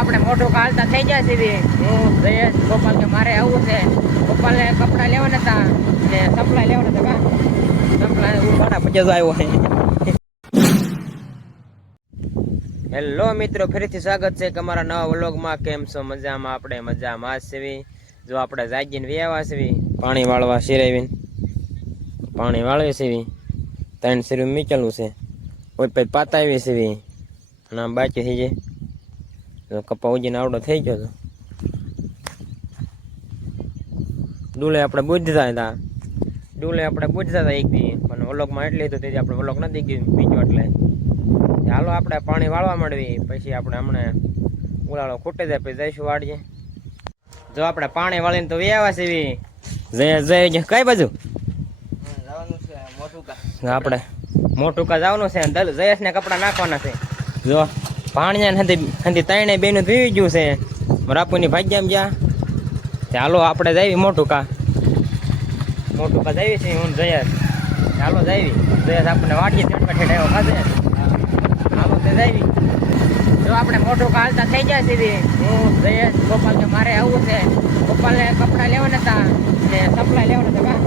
આપણે મોટું કાલતા થઈ ગયા છે હું ગોપાલ કે મારે આવવું છે. ગોપાલને કપડાં લેવાના હતા. ને સપ્લાય લેવાના હતા સપ્લાય આવ્યો હેલો મિત્રો, ફરીથી સ્વાગત છે કે અમારા નવા વ્લોગમાં. કેમ છો? મજામાં? આપણે મજામાં સેવી જો આપણે જાગીને વ્યાવા સેવી પાણી વાળવા સિરાવીને પાણી વાળવી સેવી ત્રણ સિરું મીચેલું છે. કોઈ પછી પાતાવી સેવી અને બાકી થઈ જાય. કપા ઉજીને આવડો થઈ ગયો હતો ડુલે આપણે બુજતા હતા. ડુલે આપણે બુજતા હતા એક દી. પણ વ્લોગમાં એટલી હતું તેથી આપણે વ્લોગ નથી ગયું બીજો એટલે. ચાલો આપણે પાણી વાળવા માંડવી. પછી આપણે હમણાં ઉલાળો ખૂટે જાય પછી જઈશું વાળીએ જો આપણે પાણી વાળીને તો વ્યાવા છે એવી જય જય કઈ બાજુ? આપણે મોટું કા જવાનું છે. દલ જયેશ ને કપડા નાખવાના છે. જો. પાણી હંધી હંધી ત્રણે બેનું પીવી ગયું છે. રાપુની ભાગ્યામાં ગયા હાલો આપણે જઈએ મોટું કા. મોટું કા જઈએ છીએ હું જયેશ ચાલો જઈએ જયેશ આપણે વાટીએ ઠેઠ ઠેઠ ખાધે હાલો તે જઈએ જો આપણે મોટું હાલતા થઈ ગયા સીધી હું જયેશ ગોપાલ કે મારે આવવું છે. ગોપાલને કપડાં લેવાના હતા. ને સપ્લાય લેવાના હતા કા.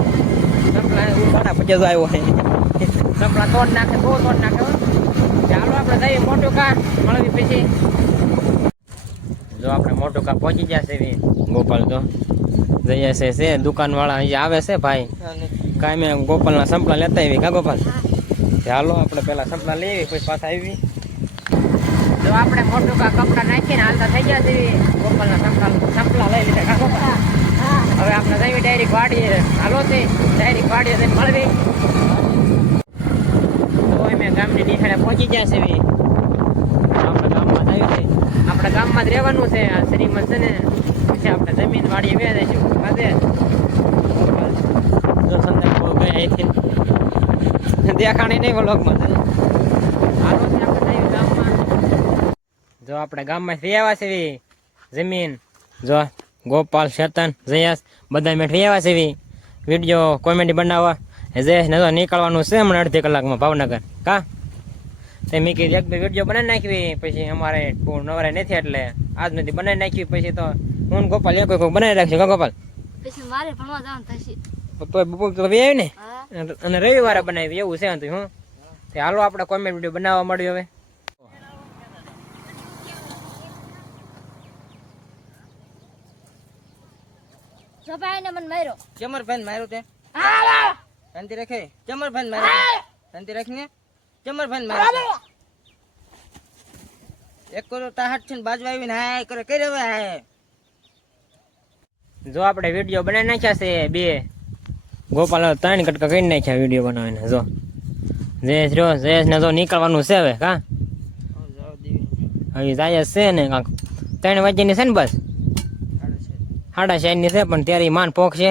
સપ્લાય હું ઘણા પચાસ આવ્યો સપ્લાય તોડ નાખે, બહુ તોડ નાખે. ચાલો આપણે જઈએ મોટું કાર મળવી પછી જો આપણે મોટું કાર પહોંચી ગયા છે એવી ગોપાલ તો જઈએ છે છે. દુકાનવાળા અહીંયા આવે છે ભાઈ. કાંઈ મેં ગોપાલના સંપલા લેતા આવી કા ગોપાલ? ચાલો આપણે પેલા સંપલા લઈ આવી પછી પાછા આવી. જો આપણે મોટું કા કપડાં નાખીને હાલતા થઈ ગયા છે ગોપાલના સંપલા સંપલા લઈ લીધા કા ગોપાલ? હવે આપણે જઈએ ડાયરેક્ટ વાડીએ. હાલો છે ડાયરેક્ટ વાડીએ જઈને મળવી તો અમે પહોંચી ગયા છે આપણા ગામમાં જ આવ્યું છે આપણા ગામમાં જ રહેવાનું છે. આ શ્રીમંત છે ને, પછી આપણે જમીન વાડીએ વ્યા દઈશું ખાતે જો નહીં વ્લોગમાં જો આપણે ગામમાં ફરી આવ્યા છે જમીન. જો ગોપાલ, શેતન, જયાસ બધા મેં ફરી આવ્યા છે વીડિયો કોમેડી બનાવવા. જયેશ ને તો નીકળવાનું છે હમણાં અડધી કલાકમાં ભાવનગર. કા? તે મેં કીધું એક બે વીડિયો બનાવી નાખવી પછી અમારે બહુ નથી એટલે આજ નથી બનાવી નાખવી પછી તો હું ગોપાલ એક બનાવી રાખશું કા ગોપાલ? પછી મારે ભણવા જવાનું થશે. તો બપોર તો આવી ને અને રવિવારે બનાવી એવું છે તો હું? તે હાલો આપણે કોમેન્ટ વીડિયો બનાવવા મળ્યું હવે. સભાઈ મને માર્યો. તે? હા રાખે? રાખીને? ચમરભાઈ ને માર્યું તે. એક કરો તાહટ છે બાજુ આવીને હાય કરે કઈ હવે હાય? જો આપણે વીડિયો બનાવી નાખ્યા છે બે. ગોપાલ ત્રણ કટકા કરી નાખ્યા વીડિયો બનાવીને જો. જયેશ રહ્યો જયેશ ને જો નીકળવાનું છે હવે કા? હવે જાય છે ને કાંક. ત્રણ વાગ્યાની છે ને બસ? સાડા ચારની છે પણ ત્યારે માન પોખ છે.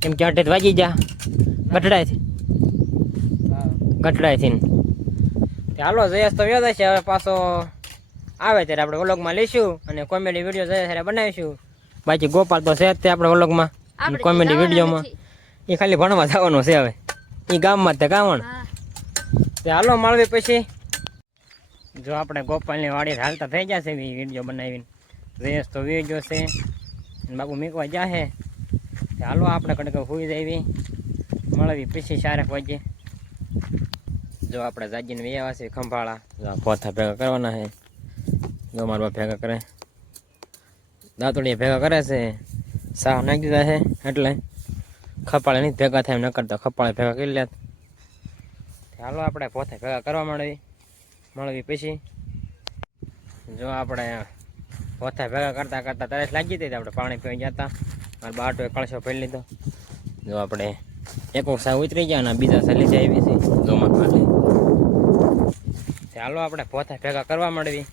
કેમ કે અઢે વાગી જા ગઠડાયથી ગઠડાયથી હાલો જયેશ તો વ્યવસ્થા છે હવે પાછો આવે ત્યારે આપણે વ્લોગમાં લઈશું અને કોમેડી વીડિયો જયેશ ત્યારે બનાવીશું. બાકી ગોપાલ તો છે તે આપણે વ્લોગમાં. કોમેડી વિડીયોમાં એ ખાલી ભણવા જવાનું છે હવે. એ ગામમાં તે કાવણ હા. તે હાલો મળવી પછી. જો આપણે ગોપાલની વાડી હાલતા થઈ જશે એ વીડિયો બનાવીને. રેસ તો છે. અને બાપુ મીકવા જાહે. તે હાલો આપણે કડક હોઈ જઈએ. મળવી પછી સારા વાગે. જો આપણે જાગીને વ્યાવા છે ખંભાળા. પોથા ભેગા કરવાના છે. જો મારા ભેગા કરે. દાંતડીએ ભેગા કરે છે. સાહ નાખી દીધા છે, એટલે ખપાળે નહીં ભેગા થાય એમ ન કરતા. ખપાળે ભેગા કરી લે ચાલો આપણે પોતે ભેગા કરવા માંડવી. મળવી પછી. જો આપણે પોતે ભેગા કરતા કરતા તરસ લાગી હતી. આપણે પાણી પીવા જતા અને બાટો કળશો ફેરી લીધો. જો આપણે એક સા ઉતરી ગયા અને બીજા સા લીધે આવી છે જોમાં માટે. ચાલો આપણે પોથા ભેગા કરવા માંડવી.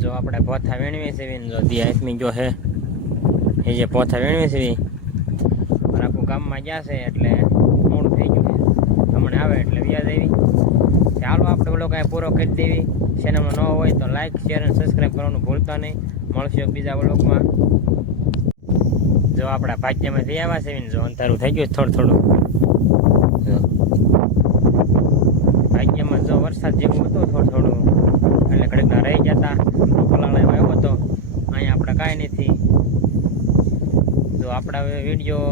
જો આપણે પોથા વીણવી છે જો દિયાસમી જો હે, એ જે પોથા વીણવી છે પણ આખું ગામમાં ગયા છે એટલે મોડું થઈ ગયું હમણાં આવે એટલે વ્યાજ આવી. ચાલો આપણે ઓલો કાંઈ પૂરો કરી દેવી. ચેનલમાં ન હોય તો લાઈક શેર અને સબસ્ક્રાઈબ કરવાનું ભૂલતા નહીં. મળશે બીજા વ્લોગમાં જો આપણા ભાગ્યમાં થઈ આવ્યા છે જો અંધારું થઈ ગયું થોડું થોડું. ભાગ્યમાં જો વરસાદ જેવું હતું થોડું થોડું. એટલે ઘડીકના રહી ગયા હતા. જતા એવો આવ્યો હતો. અહીંયા આપણે કાંઈ નથી. જો આપણા વીડિયો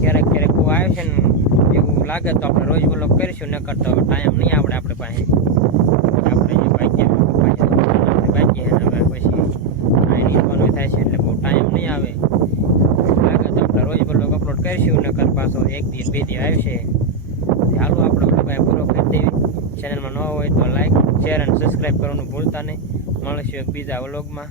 ક્યારેક ક્યારેક આવ્યો છે ને એવું લાગે તો આપણે રોજ બ્લોગ કરીશું ન કરતો ટાઈમ નહીં આવડે આપણે પાસે આપણે જે બાકી બાકી હવે પછી અહીં નીકળવાનું થાય છે એટલે બહુ ટાઈમ નહીં આવે લાગે તો આપણે રોજ બ્લોગ અપલોડ કરીશું પાછો એક દિવસ, બે દિવસ આવશે. ચાલો આપણો ભાઈ પૂરો કરી દેવી. ચેનલમાં ન હોય તો લાઈક શેર અને સબસ્ક્રાઈબ કરવાનું ભૂલતા નહીં. મળીશું એક બીજા વ્લોગમાં